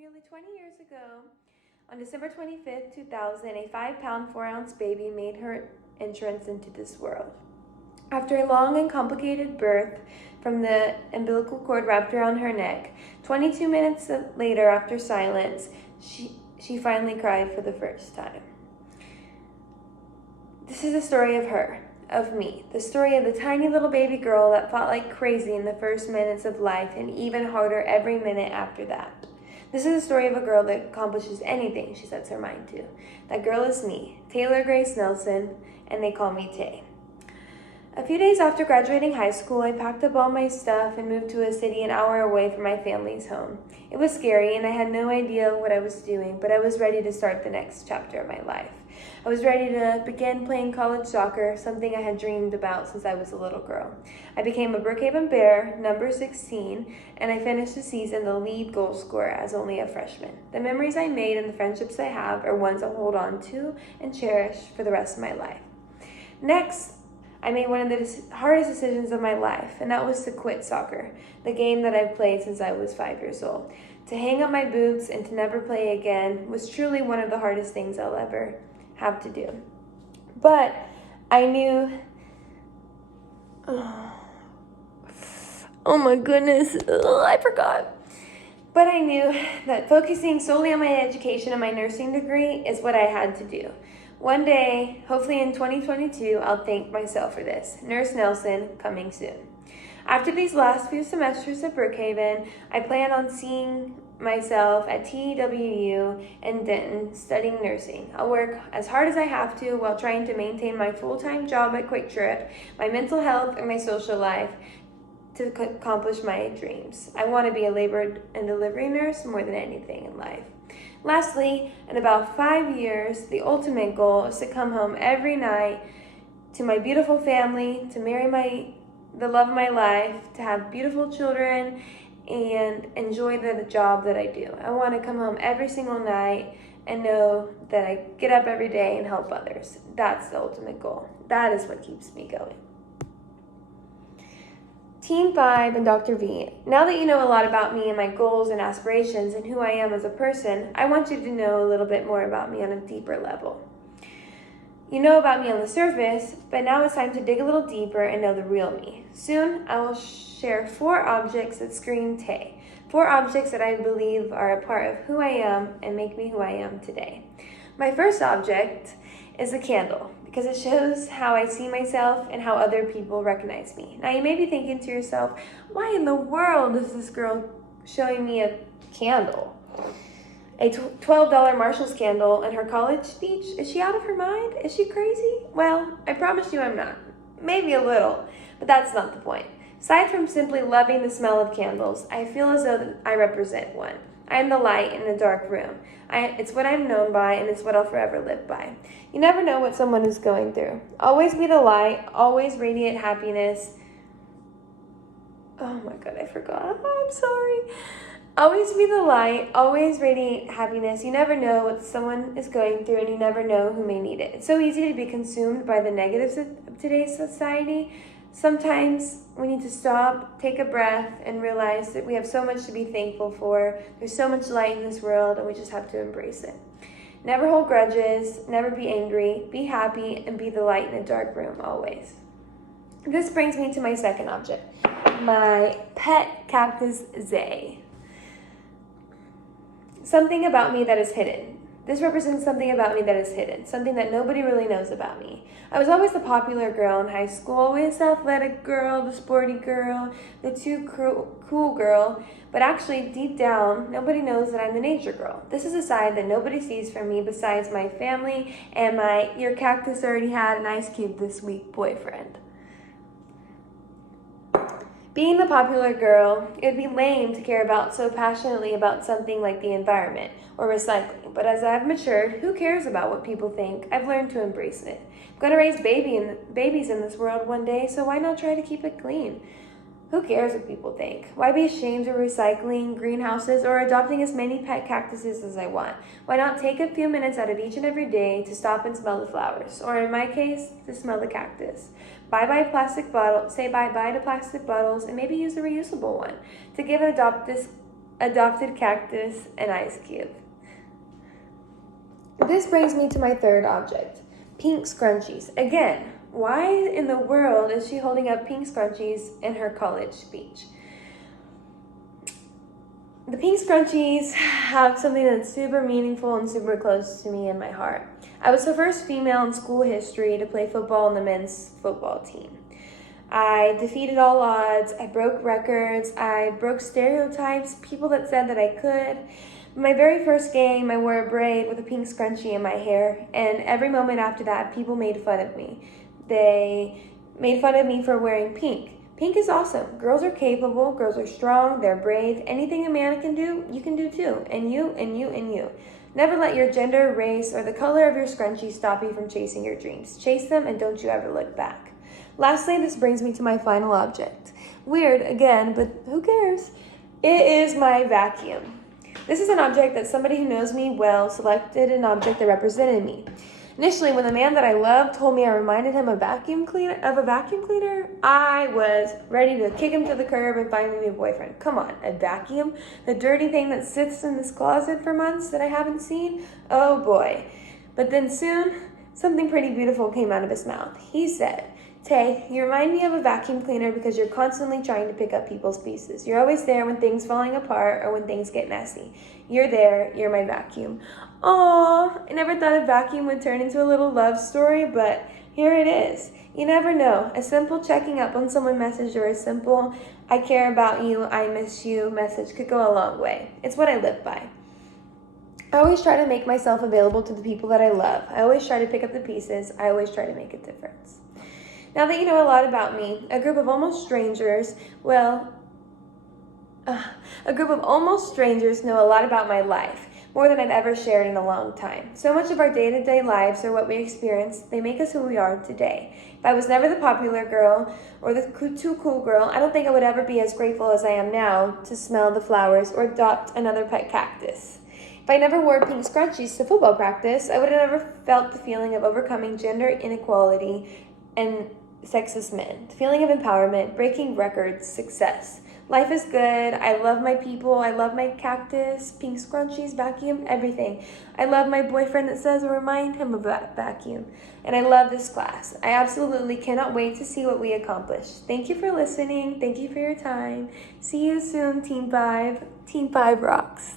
Nearly 20 years ago, on December 25th, 2000, a 5-pound, 4-ounce baby made her entrance into this world. After a long and complicated birth from the umbilical cord wrapped around her neck, 22 minutes later, after silence, she finally cried for the first time. This is the story of her, of me, the story of the tiny little baby girl that fought like crazy in the first minutes of life and even harder every minute after that. This is the story of a girl that accomplishes anything she sets her mind to. That girl is me, Taylor Grace Nelson, and they call me Tay. A few days after graduating high school, I packed up all my stuff and moved to a city an hour away from my family's home. It was scary and I had no idea what I was doing, but I was ready to start the next chapter of my life. I was ready to begin playing college soccer, something I had dreamed about since I was a little girl. I became a Brookhaven Bear, number 16, and I finished the season the lead goal scorer as only a freshman. The memories I made and the friendships I have are ones I'll hold on to and cherish for the rest of my life. Next, I made one of the hardest decisions of my life, and that was to quit soccer, the game that I've played since I was 5 years old. To hang up my boots and to never play again was truly one of the hardest things I'll ever have to do. But I knew, oh my goodness, I forgot. But I knew that focusing solely on my education and my nursing degree is what I had to do. One day, hopefully in 2022, I'll thank myself for this. Nurse Nelson, coming soon. After these last few semesters at Brookhaven, I plan on seeing myself at TWU in Denton studying nursing. I'll work as hard as I have to while trying to maintain my full-time job at Quick Trip, my mental health, and my social life to accomplish my dreams. I want to be a labor and delivery nurse more than anything in life. Lastly, in about 5 years, the ultimate goal is to come home every night to my beautiful family, to marry the love of my life, to have beautiful children, and enjoy the job that I do. I want to come home every single night and know that I get up every day and help others. That's the ultimate goal. That is what keeps me going. Team 5 and Dr. V. Now that you know a lot about me and my goals and aspirations and who I am as a person, I want you to know a little bit more about me on a deeper level. You know about me on the surface, but now it's time to dig a little deeper and know the real me. Soon, I will share 4 objects that scream Tay. 4 objects that I believe are a part of who I am and make me who I am today. My first object is a candle, because it shows how I see myself and how other people recognize me. Now you may be thinking to yourself, why in the world is this girl showing me a candle? A $12 Marshall's candle in her college speech? Is she out of her mind? Is she crazy? Well, I promise you I'm not. Maybe a little, but that's not the point. Aside from simply loving the smell of candles, I feel as though I represent one. I am the light in a dark room. It's what I'm known by, and it's what I'll forever live by. You never know what someone is going through. Always be the light, always radiate happiness. Oh my God, I forgot. I'm sorry. Always be the light, always radiate happiness. You never know what someone is going through, and you never know who may need it. It's so easy to be consumed by the negatives of today's society. Sometimes we need to stop, take a breath, and realize that we have so much to be thankful for. There's so much light in this world, and we just have to embrace it. Never hold grudges, never be angry, be happy, and be the light in a dark room always. This brings me to my second object, my pet cactus, Zay. Something about me that is hidden. This represents something about me that is hidden, something that nobody really knows about me. I was always the popular girl in high school, always the athletic girl, the sporty girl, the too cool girl, but actually deep down, nobody knows that I'm the nature girl. This is a side that nobody sees from me besides my family and my "your cactus already had an ice cube this week" boyfriend. Being the popular girl, it would be lame to care so passionately about something like the environment or recycling. But as I've matured, who cares about what people think? I've learned to embrace it. I'm going to raise babies in this world one day, so why not try to keep it clean? Who cares what people think? Why be ashamed of recycling, greenhouses, or adopting as many pet cactuses as I want? Why not take a few minutes out of each and every day to stop and smell the flowers, or in my case, to smell the cactus? Bye-bye plastic bottles, say bye-bye to plastic bottles, and maybe use a reusable one. To give and adopt this adopted cactus, and ice cube. This brings me to my third object, pink scrunchies. Again, why in the world is she holding up pink scrunchies in her college speech? The pink scrunchies have something that's super meaningful and super close to me in my heart. I was the first female in school history to play football on the men's football team. I defeated all odds, I broke records, I broke stereotypes, people that said that I could. My very first game, I wore a braid with a pink scrunchie in my hair, and every moment after that, people made fun of me. They made fun of me for wearing pink. Pink is awesome. Girls are capable, girls are strong, they're brave. Anything a man can do, you can do too. And you, and you, and you. Never let your gender, race, or the color of your scrunchie stop you from chasing your dreams. Chase them and don't you ever look back. Lastly, this brings me to my final object. Weird, again, but who cares? It is my vacuum. This is an object that somebody who knows me well selected an object that represented me. Initially, when the man that I loved told me I reminded him of a vacuum cleaner, I was ready to kick him to the curb and find a new boyfriend. Come on, a vacuum? The dirty thing that sits in this closet for months that I haven't seen? Oh boy. But then soon, something pretty beautiful came out of his mouth. He said, "Tay, you remind me of a vacuum cleaner because you're constantly trying to pick up people's pieces. You're always there when things falling apart or when things get messy. You're there, you're my vacuum." Aww, I never thought a vacuum would turn into a little love story, but here it is. You never know. A simple checking up on someone message or a simple "I care about you, I miss you" message could go a long way. It's what I live by. I always try to make myself available to the people that I love. I always try to pick up the pieces. I always try to make a difference. Now that you know a lot about me, a group of almost strangers know a lot about my life, more than I've ever shared in a long time. So much of our day-to-day lives are what we experience. They make us who we are today. If I was never the popular girl or the too cool girl, I don't think I would ever be as grateful as I am now to smell the flowers or adopt another pet cactus. If I never wore pink scrunchies to football practice, I would have never felt the feeling of overcoming gender inequality and sexist men. The feeling of empowerment, breaking records, success. Life is good. I love my people. I love my cactus, pink scrunchies, vacuum, everything. I love my boyfriend that says remind him of that vacuum. And I love this class. I absolutely cannot wait to see what we accomplish. Thank you for listening. Thank you for your time. See you soon, Team 5. Team 5 rocks.